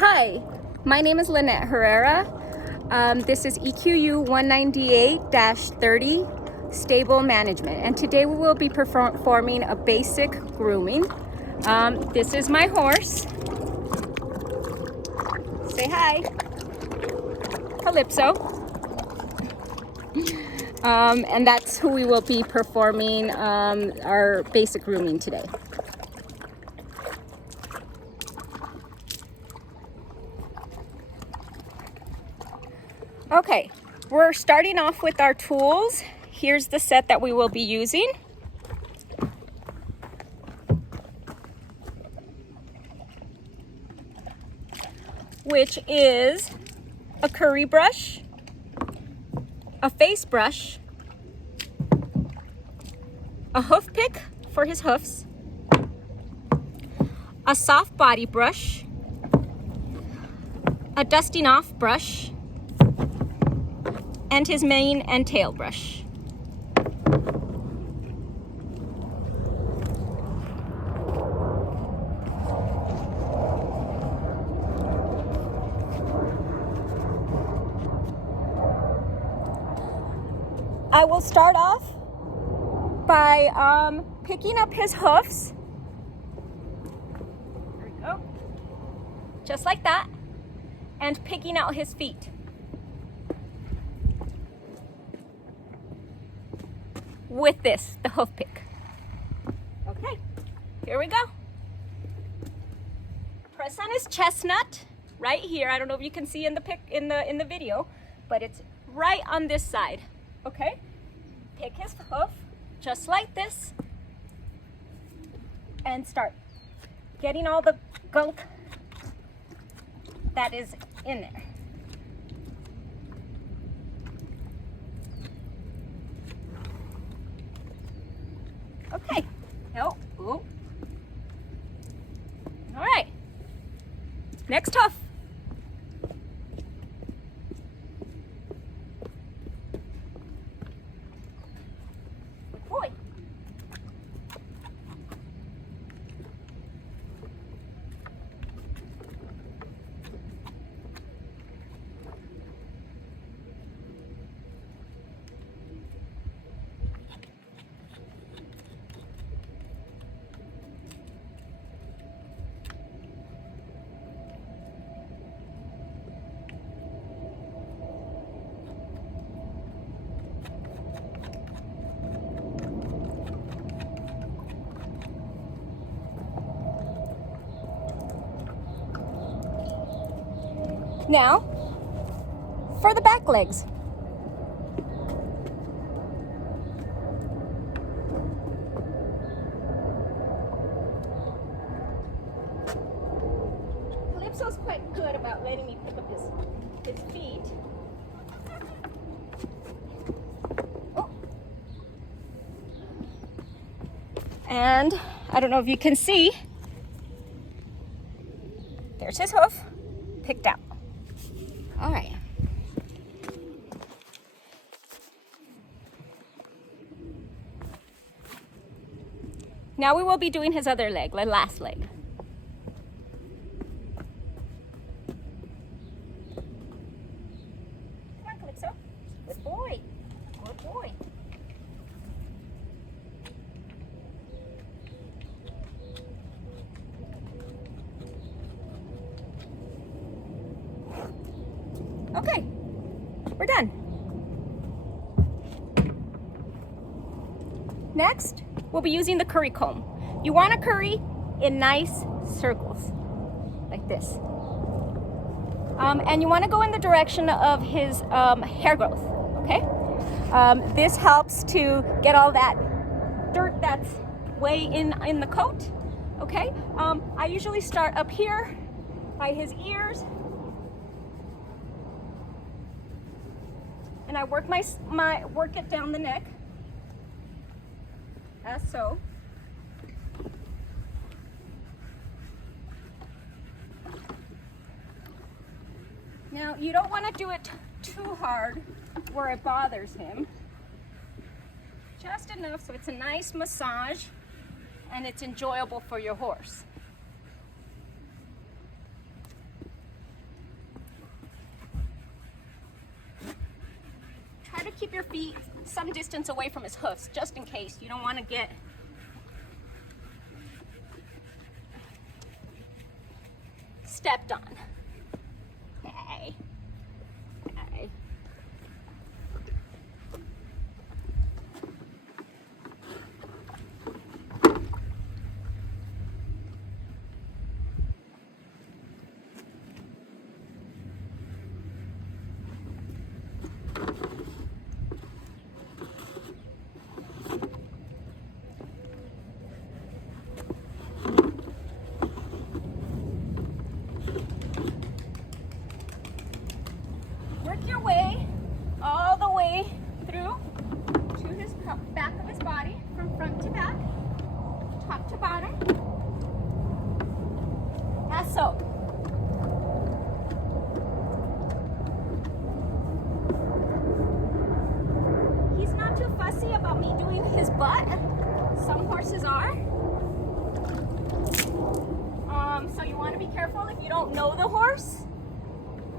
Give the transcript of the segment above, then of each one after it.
Hi, my name is Lynette Herrera. This is EQU 198-30 Stable Management, and today we will be performing a basic grooming. This is my horse. Say hi. Calypso. And that's who we will be performing our basic grooming today. Okay, we're starting off with our tools. Here's the set that we will be using. Which is a curry brush, a face brush, a hoof pick for his hoofs, a soft body brush, a dusting off brush, and his mane and tail brush. I will start off by picking up his hoofs. There we go. Just like that. And picking out his feet. With this, the hoof pick. Okay, here we go. Press on his chestnut right here. I don't know if you can see in the video, but it's right on this side. Okay, pick his hoof just like this and start getting all the gunk that is in there. Okay. Oh. Ooh. All right. Next hoof. Good boy. Now, for the back legs. Calypso's quite good about letting me pick up his feet. Oh. And I don't know if you can see, there's his hoof picked out. All right. Now we will be doing his other leg, the last leg. Come on, Calypso. Good boy. Good boy. Okay, we're done. Next, we'll be using the curry comb. You want to curry in nice circles, like this. And you want to go in the direction of his hair growth, okay? This helps to get all that dirt that's way in the coat, okay? I usually start up here by his ears. And I work work it down the neck, as so. Now you don't want to do it too hard where it bothers him. Just enough so it's a nice massage and it's enjoyable for your horse. keep your feet some distance away from his hoofs, just in case. You don't want to get stepped on. Okay. Okay. Work your way all the way through to his back of his body, from front to back, top to bottom, as so. He's not too fussy about me doing his butt. Some horses are. So you want to be careful if you don't know the horse.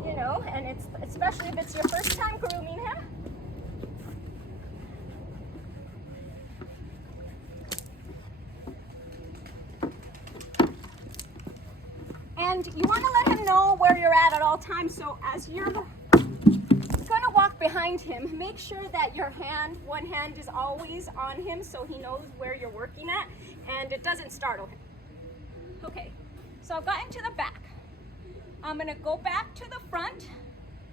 You know, and it's especially if it's your first time grooming him. And you want to let him know where you're at all times. So as you're going to walk behind him, make sure that your one hand is always on him so he knows where you're working at and it doesn't startle him. Okay, so I've gotten to the back. I'm going to go back to the front,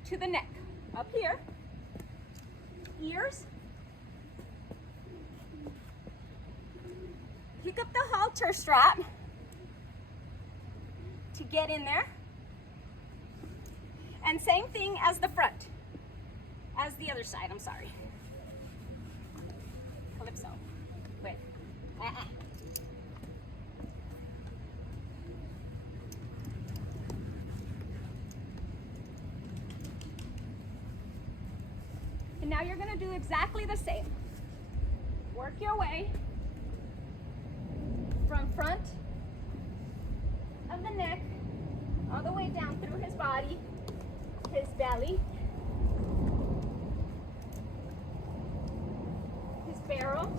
to the neck. Up here, ears. Pick up the halter strap to get in there. And same thing as the front, as the other side, I'm sorry. Calypso. Wait. And now you're going to do exactly the same. Work your way from front of the neck all the way down through his body, his belly, his barrel,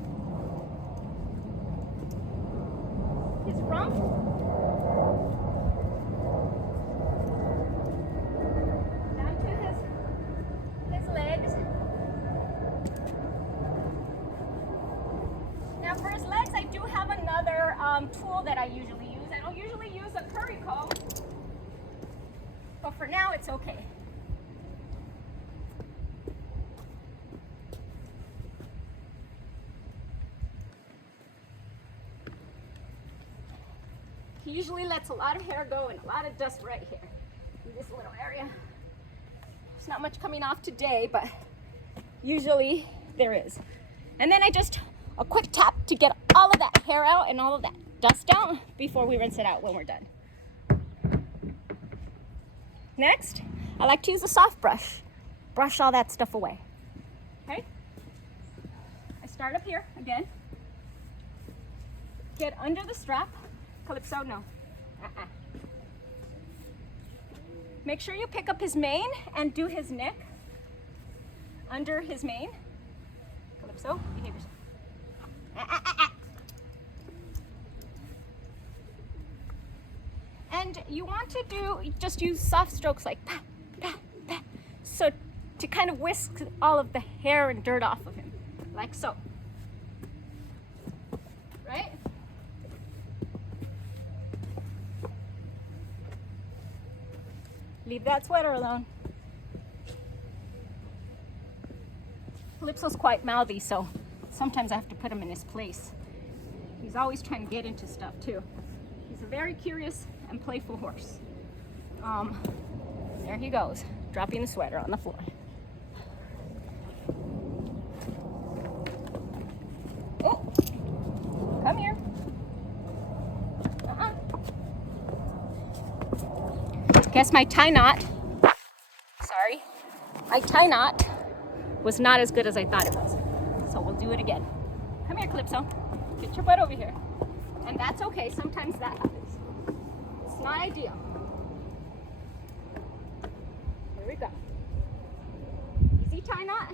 his rump, down to his legs. Now for his legs, I do have another tool that I usually use. I don't usually use a curry comb, but for now it's okay. He usually lets a lot of hair go and a lot of dust right here in this little area. There's not much coming off today, but usually there is. And then a quick tap to get all of that hair out and all of that dust out before we rinse it out when we're done. Next, I like to use a soft brush. Brush all that stuff away. Okay? I start up here again. Get under the strap. Calypso, no. Make sure you pick up his mane and do his neck under his mane. Calypso, behave yourself. And you want to just use soft strokes like pa, pa, pa, so to kind of whisk all of the hair and dirt off of him, like so. Right? Leave that sweater alone. Calypso's quite mouthy, so sometimes I have to put him in his place. He's always trying to get into stuff too. He's a very curious and playful horse. There he goes, dropping the sweater on the floor. Oh, come here. Guess my tie knot, my tie knot was not as good as I thought it was. So we'll do it again. Come here, Calypso. Get your butt over here. And that's okay, sometimes that happens. It's not ideal. Here we go. Easy tie knot.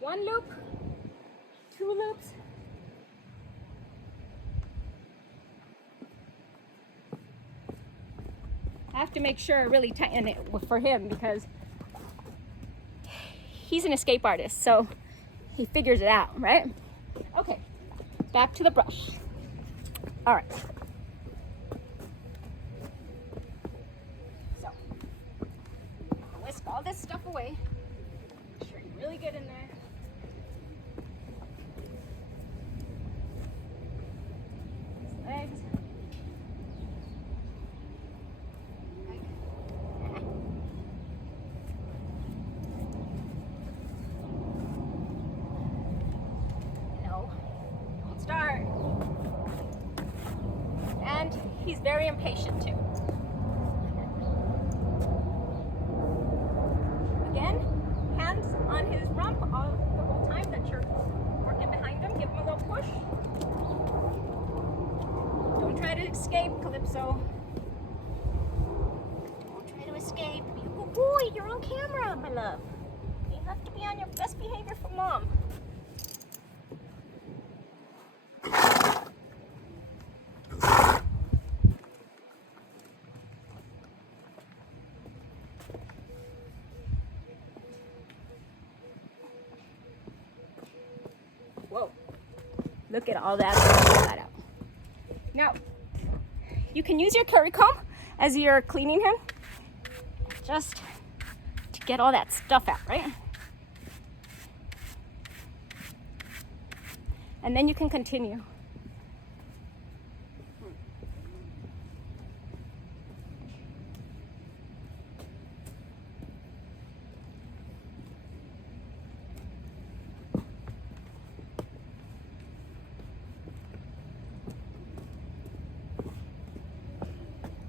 1 loop, 2 loops. I have to make sure I really tighten it for him because he's an escape artist, so he figures it out, right? Okay, back to the brush. All right. So, whisk all this stuff away. Make sure you're really good in there. Legs. And he's very impatient too. Again, hands on his rump all the whole time that you're working behind him. Give him a little push. Don't try to escape, Calypso. Don't try to escape. Be a good boy. You're on camera, my love. You have to be on your best behavior for mom. Whoa, look at all that out. Now, you can use your curry comb as you're cleaning him, just to get all that stuff out, right? And then you can continue.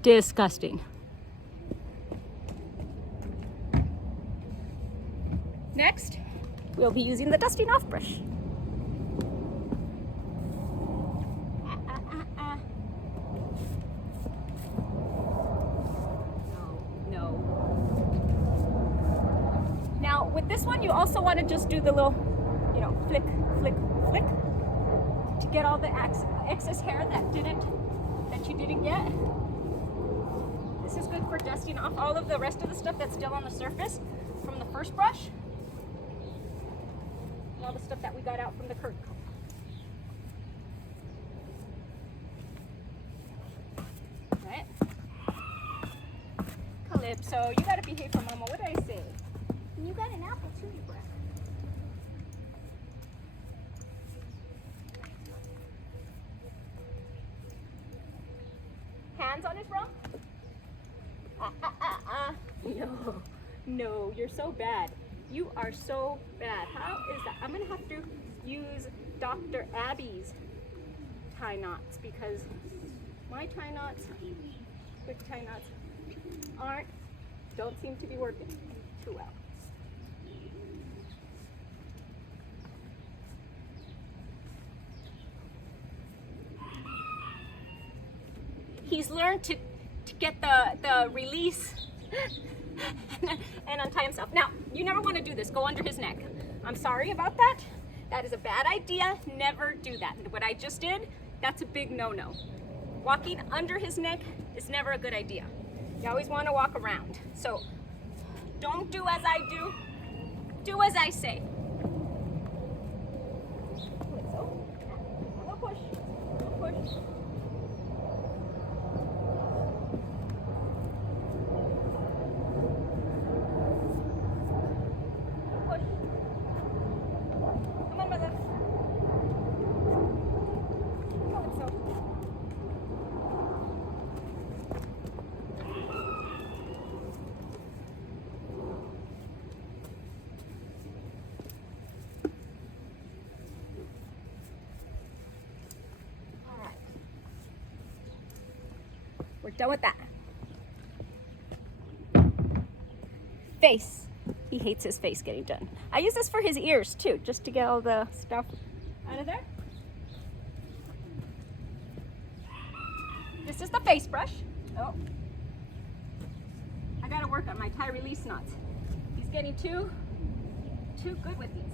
Disgusting. Next, we'll be using the dusting off brush. No. Now, with this one, you also want to just do the little, flick, flick, flick to get all the excess hair that you didn't get. This is good for dusting off all of the rest of the stuff that's still on the surface from the first brush. And all the stuff that we got out from the curtain comb. Right? Calypso, you gotta behave for Mama. What did I say? And you got an apple too, you brat. Hands on his rump. No, you're so bad. You are so bad. How is that? I'm gonna have to use Dr. Abby's tie knots because my tie knots, quick tie knots, don't seem to be working too well. He's learned to get the release and untie himself. Now, you never want to do this. Go under his neck. I'm sorry about that. That is a bad idea. Never do that. What I just did, that's a big no-no. Walking under his neck is never a good idea. You always want to walk around. So don't do as I do. Do as I say. Like so. A little push. A little push. We're done with that. Face. He hates his face getting done. I use this for his ears too, just to get all the stuff out of there. This is the face brush. Oh. I gotta work on my tie release knots. He's getting too good with these.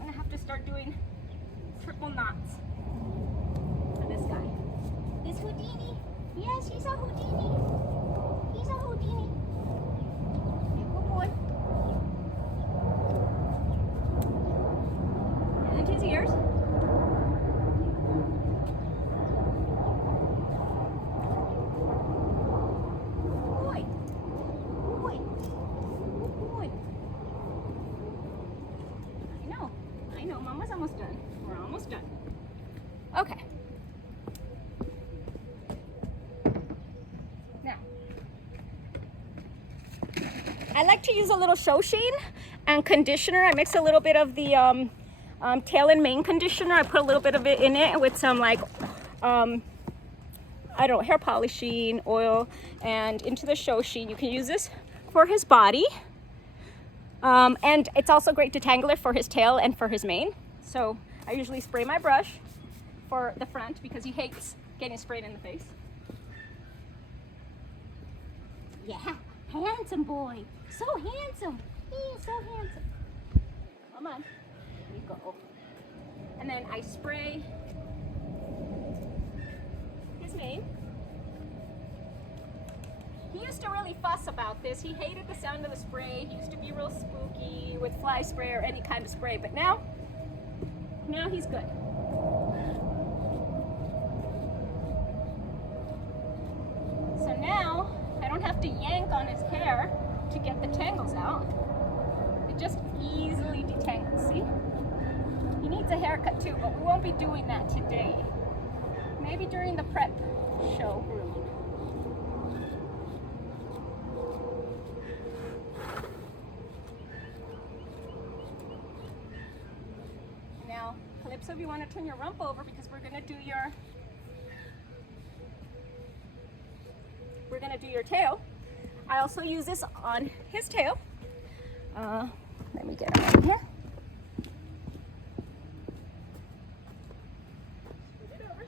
I'm gonna have to start doing triple knots for this guy. This Houdini, yes, he's a Houdini. He's a Houdini. Good boy. And his ears. Mama's almost done. We're almost done. Okay. Now, I like to use a little show sheen and conditioner. I mix a little bit of the tail and mane conditioner. I put a little bit of it in it with some like, I don't know, hair polishing, oil, and into the show sheen. You can use this for his body. And it's also great detangler for his tail and for his mane. So I usually spray my brush for the front because he hates getting sprayed in the face. Yeah, handsome boy. So handsome. He is so handsome. Come on. Here you go. And then I spray his mane. He used to really fuss about this. He hated the sound of the spray. He used to be real spooky with fly spray or any kind of spray, but now he's good. So now I don't have to yank on his hair to get the tangles out. It just easily detangles, see? He needs a haircut too, but we won't be doing that today. Maybe during the prep show grooming. So if you want to turn your rump over because we're gonna do your tail. I also use this on his tail. Let me get him in here. Scoot it over.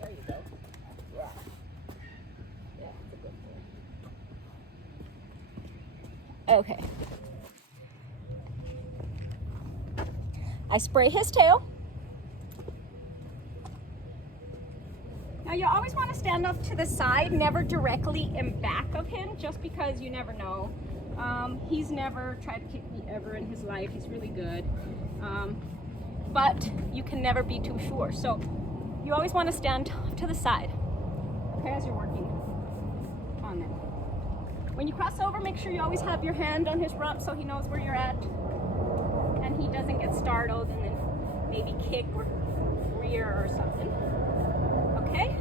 There you go. Yeah. Yeah, it's a good boy. Okay. I spray his tail. Now you always want to stand off to the side, never directly in back of him, just because you never know. He's never tried to kick me ever in his life. He's really good. But you can never be too sure. So you always want to stand to the side, okay, as you're working on them. When you cross over, make sure you always have your hand on his rump so he knows where you're at. And he doesn't get startled and then maybe kick or rear or something. Okay?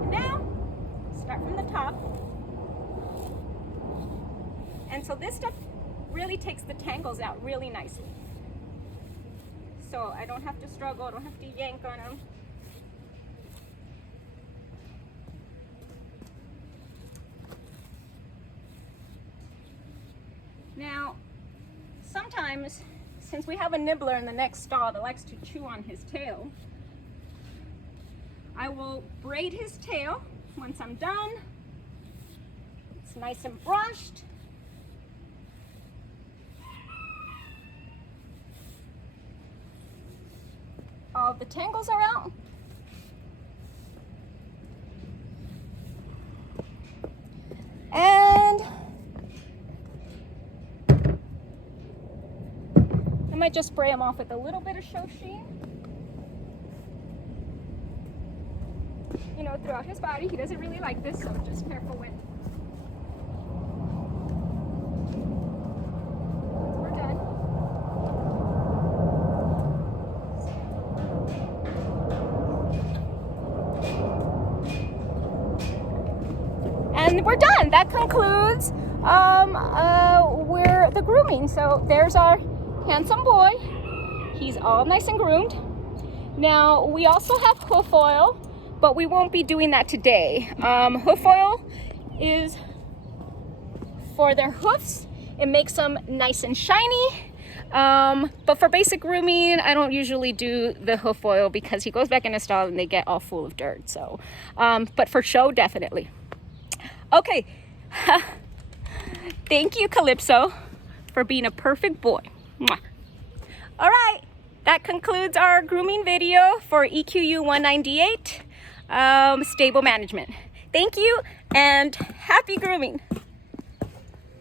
And now, start from the top. And so this stuff really takes the tangles out really nicely. So I don't have to struggle, I don't have to yank on them. Now, sometimes, since we have a nibbler in the next stall that likes to chew on his tail, I will braid his tail once I'm done. It's nice and brushed. All the tangles are out. And I might just spray him off with a little bit of show sheen. You know, throughout his body. He doesn't really like this, so just careful with. We're done. And we're done. That concludes we're the grooming. So there's our handsome boy. He's all nice and groomed. Now we also have hoof oil, but we won't be doing that today. Hoof oil is for their hoofs. It makes them nice and shiny. But for basic grooming, I don't usually do the hoof oil because he goes back in his stall and they get all full of dirt. So, but for show, definitely. Okay. Thank you, Calypso, for being a perfect boy. Mwah. All right, that concludes our grooming video for EQU 198, stable management. Thank you and happy grooming.